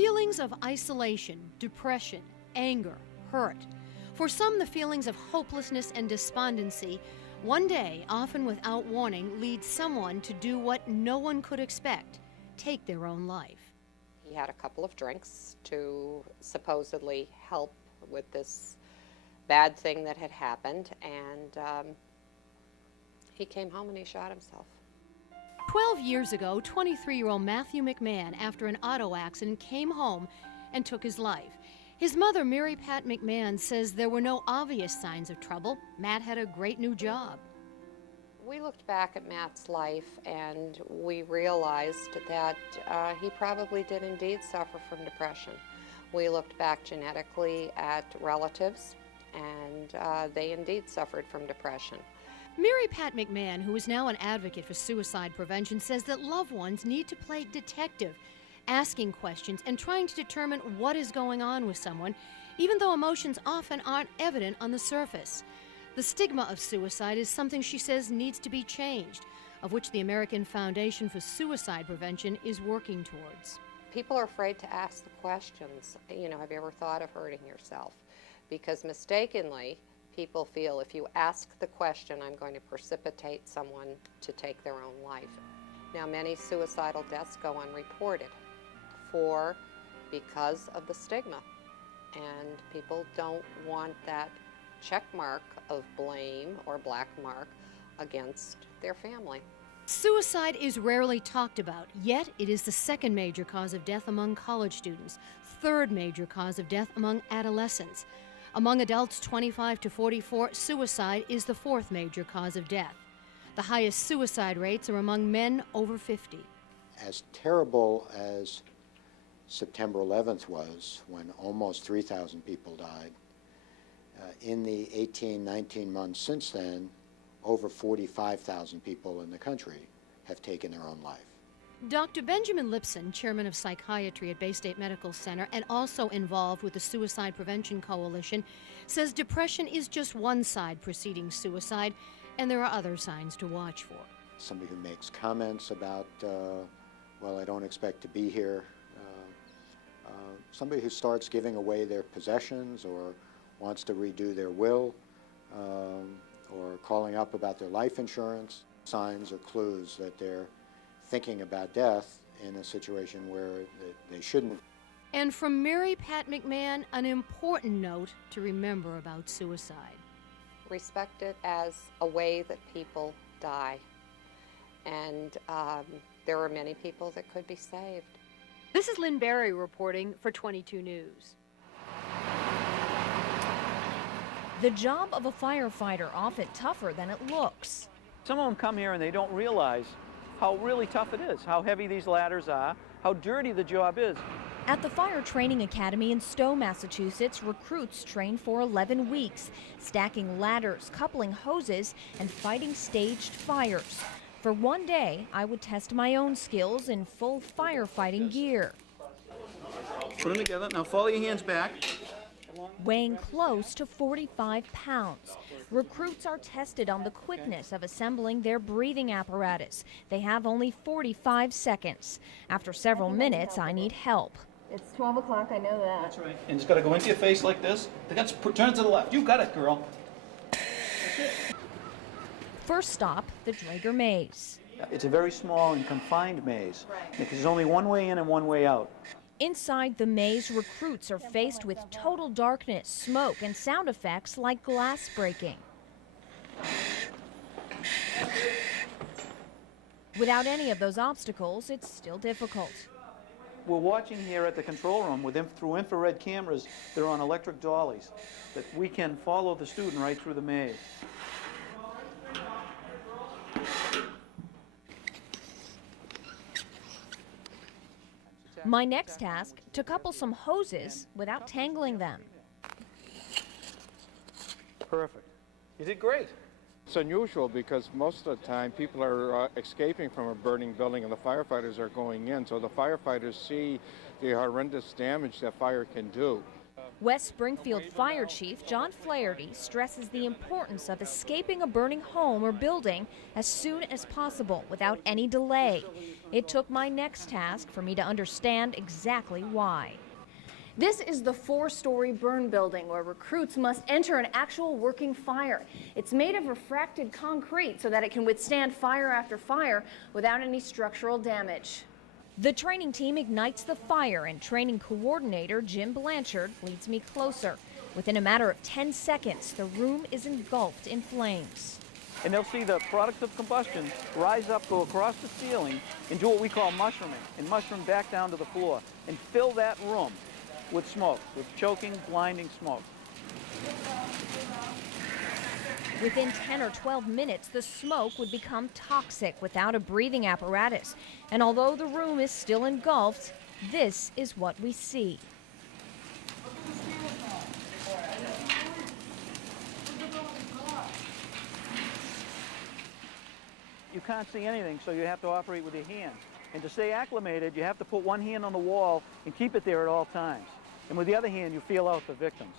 Feelings of isolation, depression, anger, hurt. For some, the feelings of hopelessness and despondency, one day, often without warning, leads someone to do what no one could expect, take their own life. He had a couple of drinks to supposedly help with this bad thing that had happened, and he came home and he shot himself. 12 years ago, 23-year-old Matthew McMahon, after an auto accident, came home and took his life. His mother, Mary Pat McMahon, says there were no obvious signs of trouble. Matt had a great new job. We looked back at Matt's life and we realized that he probably did indeed suffer from depression. We looked back genetically at relatives, and they indeed suffered from depression. Mary Pat McMahon, who is now an advocate for suicide prevention, says that loved ones need to play detective, asking questions and trying to determine what is going on with someone, even though emotions often aren't evident on the surface. The stigma of suicide is something she says needs to be changed, of which the American Foundation for Suicide Prevention is working towards. People are afraid to ask the questions. You know, have you ever thought of hurting yourself? Because mistakenly, people feel if you ask the question, I'm going to precipitate someone to take their own life. Now, many suicidal deaths go unreported because of the stigma, and people don't want that check mark of blame or black mark against their family. Suicide is rarely talked about, yet it is the second major cause of death among college students, third major cause of death among adolescents. Among adults 25 to 44, suicide is the fourth major cause of death. The highest suicide rates are among men over 50. As terrible as September 11th was, when almost 3,000 people died, in the 19 months since then, over 45,000 people in the country have taken their own life. Dr. Benjamin Lipson, chairman of psychiatry at Bay State Medical Center and also involved with the Suicide Prevention Coalition, says depression is just one side preceding suicide, and there are other signs to watch for. Somebody who makes comments about, well, I don't expect to be here. Somebody who starts giving away their possessions or wants to redo their will, or calling up about their life insurance. Signs or clues that they're thinking about death in a situation where they shouldn't. And from Mary Pat McMahon, an important note to remember about suicide. Respect it as a way that people die, and there are many people that could be saved. This is Lynn Berry reporting for 22 News. The job of a firefighter often tougher than it looks. Some of them come here and they don't realize how really tough it is, how heavy these ladders are, how dirty the job is. At the Fire Training Academy in Stowe, Massachusetts, recruits train for 11 weeks, stacking ladders, coupling hoses, and fighting staged fires. For one day, I would test my own skills in full firefighting gear. Put them together. Now follow your hands back. Weighing close to 45 pounds. Recruits are tested on the quickness of assembling their breathing apparatus. They have only 45 seconds. After several minutes, I need help. It's 12 o'clock, I know that. That's right. And it's got to go into your face like this. Turn to the left. You got it, girl. That's it. First stop, the Draeger maze. It's a very small and confined maze, because there's only one way in and one way out. Inside the maze, recruits are faced with total darkness, smoke, and sound effects like glass breaking. Without any of those obstacles, it's still difficult. We're watching here at the control room through infrared cameras that are on electric dollies, that we can follow the student right through the maze. My next task, to couple some hoses without tangling them. Perfect. You did great. It's unusual because most of the time people are escaping from a burning building and the firefighters are going in, so the firefighters see the horrendous damage that fire can do. West Springfield Fire Chief John Flaherty stresses the importance of escaping a burning home or building as soon as possible without any delay. It took my next task for me to understand exactly why. This is the 4-story burn building where recruits must enter an actual working fire. It's made of refracted concrete so that it can withstand fire after fire without any structural damage. The training team ignites the fire, and training coordinator Jim Blanchard leads me closer. Within a matter of 10 seconds, the room is engulfed in flames. And they'll see the product of combustion rise up, go across the ceiling, and do what we call mushrooming, and mushroom back down to the floor, and fill that room with smoke, with choking, blinding smoke. Within 10 or 12 minutes, the smoke would become toxic without a breathing apparatus. And although the room is still engulfed, this is what we see. You can't see anything, so you have to operate with your hand. And to stay acclimated, you have to put one hand on the wall and keep it there at all times. And with the other hand, you feel out the victims.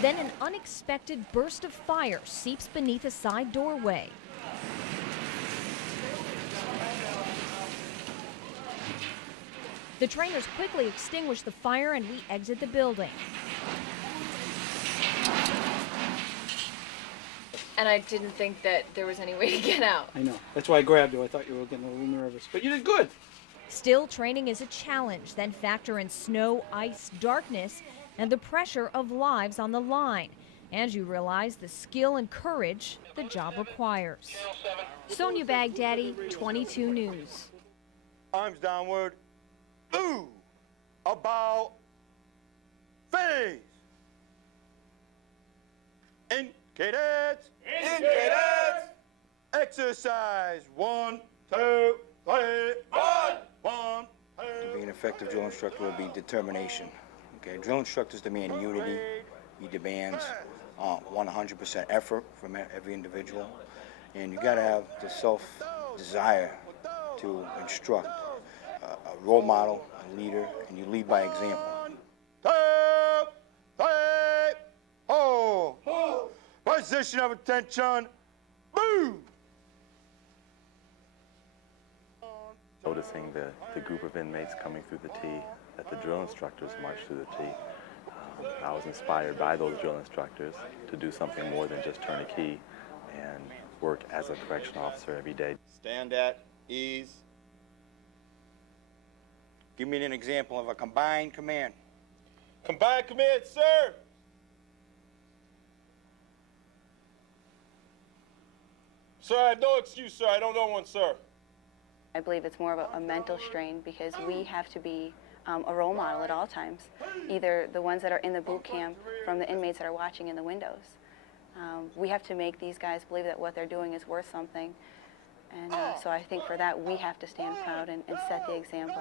Then an unexpected burst of fire seeps beneath a side doorway. The trainers quickly extinguish the fire and we exit the building. And I didn't think that there was any way to get out. I know. That's why I grabbed you. I thought you were getting a little nervous. But you did good. Still, training is a challenge. Then factor in snow, ice, darkness, and the pressure of lives on the line. And you realize the skill and courage the job requires. Sonia Baghdadi, 22 News. Arms downward. Ooh, about face. In cadets. In cadets. Exercise. 1, 2, 3. 1, 2. To be an effective drill instructor will be determination. Okay, drill instructors demand unity. He demands 100% effort from every individual, and you got to have the self-desire to instruct. A role model, a leader, and you lead by example. 1, 2, 3, 4. Position of attention. Move. Noticing the group of inmates coming through the T, that the drill instructors marched through the T. I was inspired by those drill instructors to do something more than just turn a key and work as a correctional officer every day. Stand at ease. Give me an example of a combined command. Combined command, sir. Sir, I have no excuse, sir. I don't know one, sir. I believe it's more of a mental strain because we have to be a role model at all times, either the ones that are in the boot camp from the inmates that are watching in the windows. We have to make these guys believe that what they're doing is worth something. And so I think for that, we have to stand proud and set the example.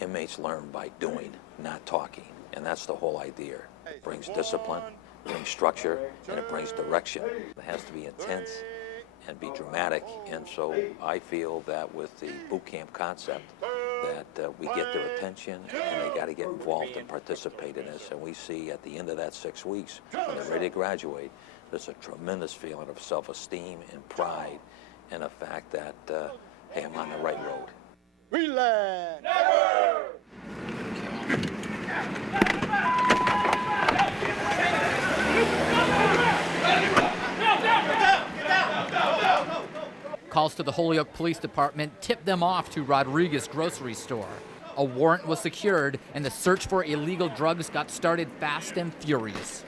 Inmates learn by doing, not talking, and that's the whole idea. It brings discipline, it brings structure, and it brings direction. It has to be intense and be dramatic, and so I feel that with the boot camp concept, that we get their attention and they got to get involved and participate in this. And we see at the end of that 6 weeks, when they're ready to graduate, there's a tremendous feeling of self-esteem and pride and the fact that, hey, I'm on the right road. Relax. Calls to the Holyoke Police Department tipped them off to Rodriguez grocery store. A warrant was secured and the search for illegal drugs got started fast and furious.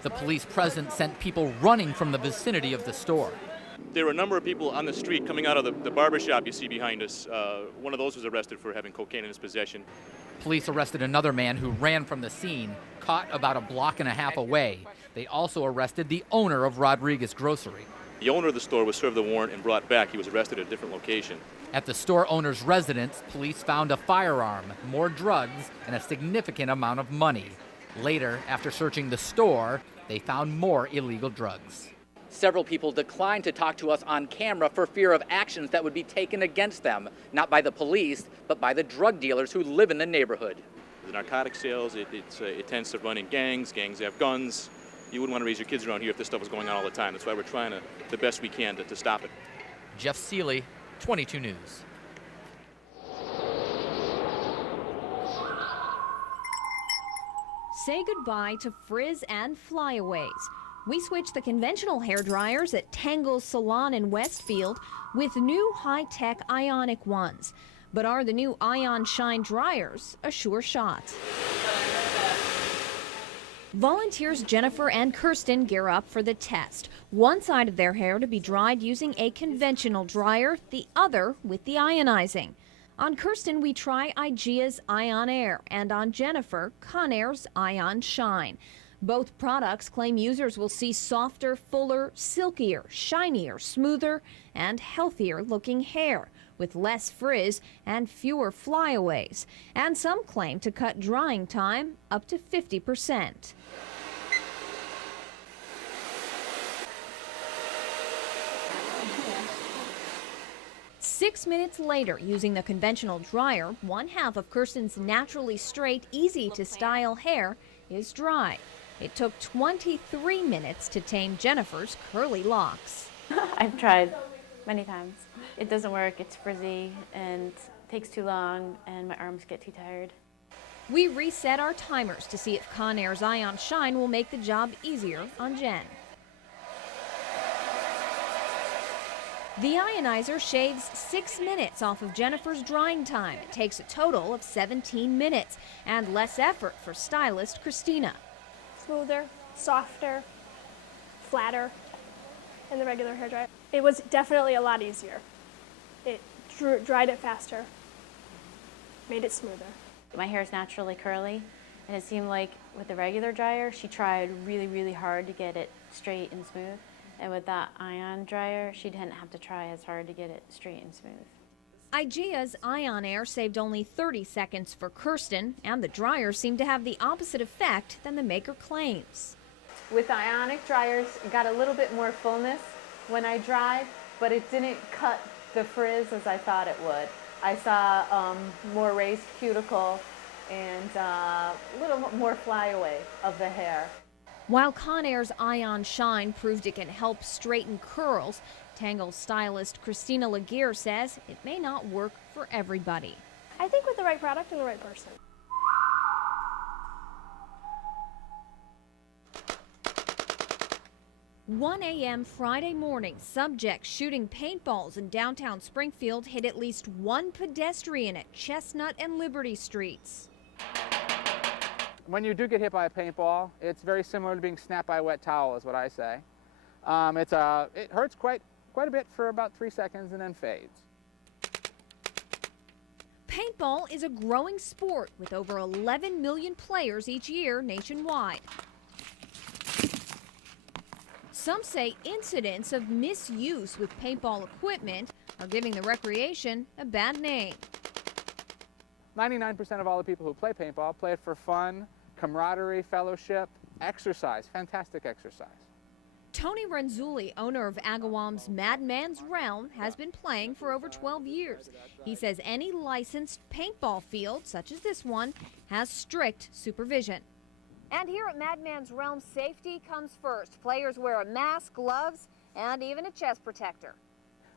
The police present sent people running from the vicinity of the store. There were a number of people on the street coming out of the barber shop you see behind us. One of those was arrested for having cocaine in his possession. Police arrested another man who ran from the scene, caught about a block and a half away. They also arrested the owner of Rodriguez Grocery. The owner of the store was served the warrant and brought back. He was arrested at a different location. At the store owner's residence, police found a firearm, more drugs, and a significant amount of money. Later, after searching the store, they found more illegal drugs. Several people declined to talk to us on camera for fear of actions that would be taken against them, not by the police, but by the drug dealers who live in the neighborhood. The narcotic sales, it tends to run in gangs. Gangs have guns. You wouldn't want to raise your kids around here if this stuff was going on all the time. That's why we're trying the best we can to stop it. Jeff Seeley, 22 News. Say goodbye to frizz and flyaways. We switched the conventional hair dryers at Tangle's Salon in Westfield with new high-tech ionic ones. But are the new Ion Shine dryers a sure shot? Volunteers Jennifer and Kirsten gear up for the test. One side of their hair to be dried using a conventional dryer, the other with the ionizing. On Kirsten, we try IGEA's Ion Air, and on Jennifer, Conair's Ion Shine. Both products claim users will see softer, fuller, silkier, shinier, smoother, and healthier looking hair, with less frizz and fewer flyaways. And some claim to cut drying time up to 50%. Six minutes later, using the conventional dryer, one half of Kirsten's naturally straight, easy-to-style hair is dry. It took 23 minutes to tame Jennifer's curly locks. I've tried many times. It doesn't work, it's frizzy, and takes too long, and my arms get too tired. We reset our timers to see if Conair's Ion Shine will make the job easier on Jen. The ionizer shaves 6 minutes off of Jennifer's drying time. It takes a total of 17 minutes and less effort for stylist Christina. Smoother, softer, flatter than the regular hairdryer. It was definitely a lot easier. It dried it faster, made it smoother. My hair is naturally curly, and it seemed like with the regular dryer, she tried really, really hard to get it straight and smooth. And with that Ion dryer, she didn't have to try as hard to get it straight and smooth. IGEA's Ion Air saved only 30 seconds for Kirsten, and the dryer seemed to have the opposite effect than the maker claims. With ionic dryers, it got a little bit more fullness when I dried, but it didn't cut the frizz as I thought it would. I saw more raised cuticle and a little more flyaway of the hair. While Conair's Ion Shine proved it can help straighten curls, Tangle stylist Christina Laguerre says it may not work for everybody. I think with the right product and the right person. "1 a.m. Friday morning, subjects shooting paintballs in downtown Springfield hit at least one pedestrian at Chestnut and Liberty Streets. When you do get hit by a paintball, it's very similar to being snapped by a wet towel, is what I say. It hurts quite a bit for about 3 seconds and then fades. Paintball is a growing sport with over 11 million players each year nationwide. Some say incidents of misuse with paintball equipment are giving the recreation a bad name. 99% of all the people who play paintball play it for fun, camaraderie, fellowship, exercise, fantastic exercise. Tony Renzulli, owner of Agawam's Madman's Realm, has been playing for over 12 years. He says any licensed paintball field, such as this one, has strict supervision. And here at Madman's Realm, safety comes first. Players wear a mask, gloves, and even a chest protector.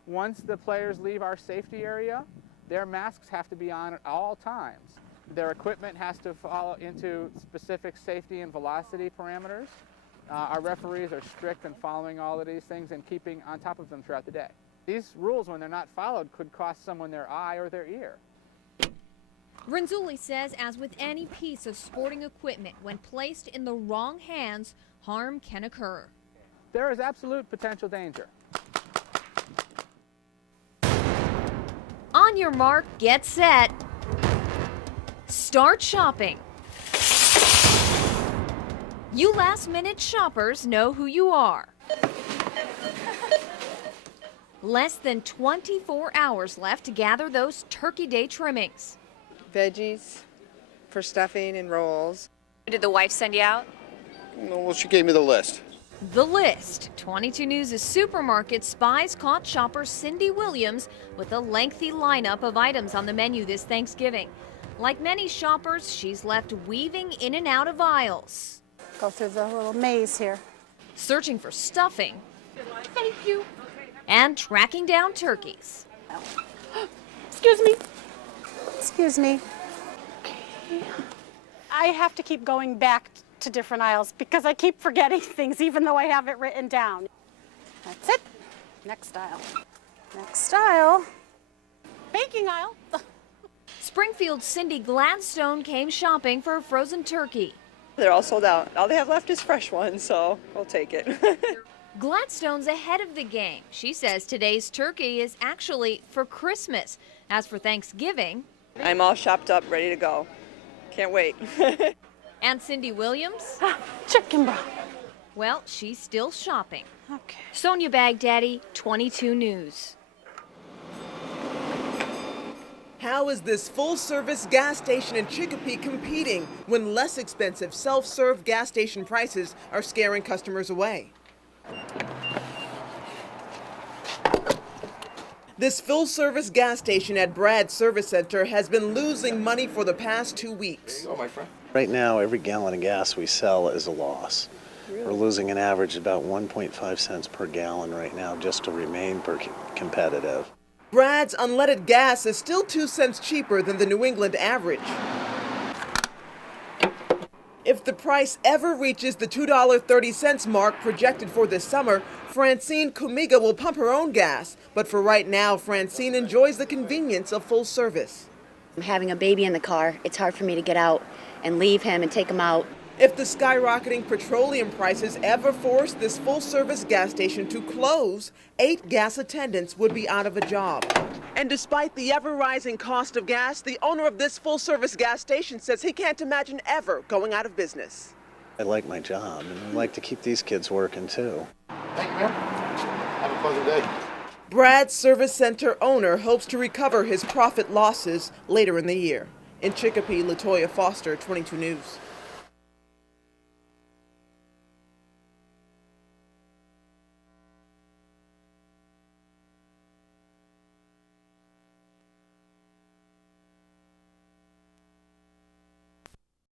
Once the players leave our safety area, their masks have to be on at all times. Their equipment has to fall into specific safety and velocity parameters. Our referees are strict in following all of these things and keeping on top of them throughout the day. These rules, when they're not followed, could cost someone their eye or their ear. Renzulli says, as with any piece of sporting equipment, when placed in the wrong hands, harm can occur. There is absolute potential danger. On your mark, get set. Start shopping. You last-minute shoppers know who you are. Less than 24 hours left to gather those Turkey Day trimmings. Veggies for stuffing and rolls. Did the wife send you out? Well, she gave me the list. The list. 22 News' supermarket spies caught shopper Cindy Williams with a lengthy lineup of items on the menu this Thanksgiving. Like many shoppers, she's left weaving in and out of aisles. Go through the little maze here. Searching for stuffing. Thank you. And tracking down turkeys. Excuse me. Excuse me. I have to keep going back to different aisles because I keep forgetting things even though I have it written down. That's it. Next aisle. Next aisle. Baking aisle. Springfield's Cindy Gladstone came shopping for a frozen turkey. They're all sold out. All they have left is fresh ones, so we'll take it. Gladstone's ahead of the game. She says today's turkey is actually for Christmas. As for Thanksgiving, I'm all shopped up, ready to go. Can't wait. And Cindy Williams? Chicken broth. Well, she's still shopping. Okay. Sonia Baghdadi, 22 News. How is this full-service gas station in Chicopee competing when less expensive self-serve gas station prices are scaring customers away? This full-service gas station at Brad's Service Center has been losing money for the past 2 weeks. My friend. Right now, every gallon of gas we sell is a loss. Really? We're losing an average about 1.5 cents per gallon right now just to remain competitive. Brad's unleaded gas is still 2 cents cheaper than the New England average. If the price ever reaches the $2.30 mark projected for this summer, Francine Kumiga will pump her own gas. But for right now, Francine enjoys the convenience of full service. I'm having a baby in the car. It's hard for me to get out and leave him and take him out. If the skyrocketing petroleum prices ever forced this full-service gas station to close, 8 gas attendants would be out of a job. And despite the ever-rising cost of gas, the owner of this full-service gas station says he can't imagine ever going out of business. I like my job, and I like to keep these kids working, too. Thank you, ma'am. Have a pleasant day. Brad's Service Center owner hopes to recover his profit losses later in the year. In Chicopee, Latoya Foster, 22 News.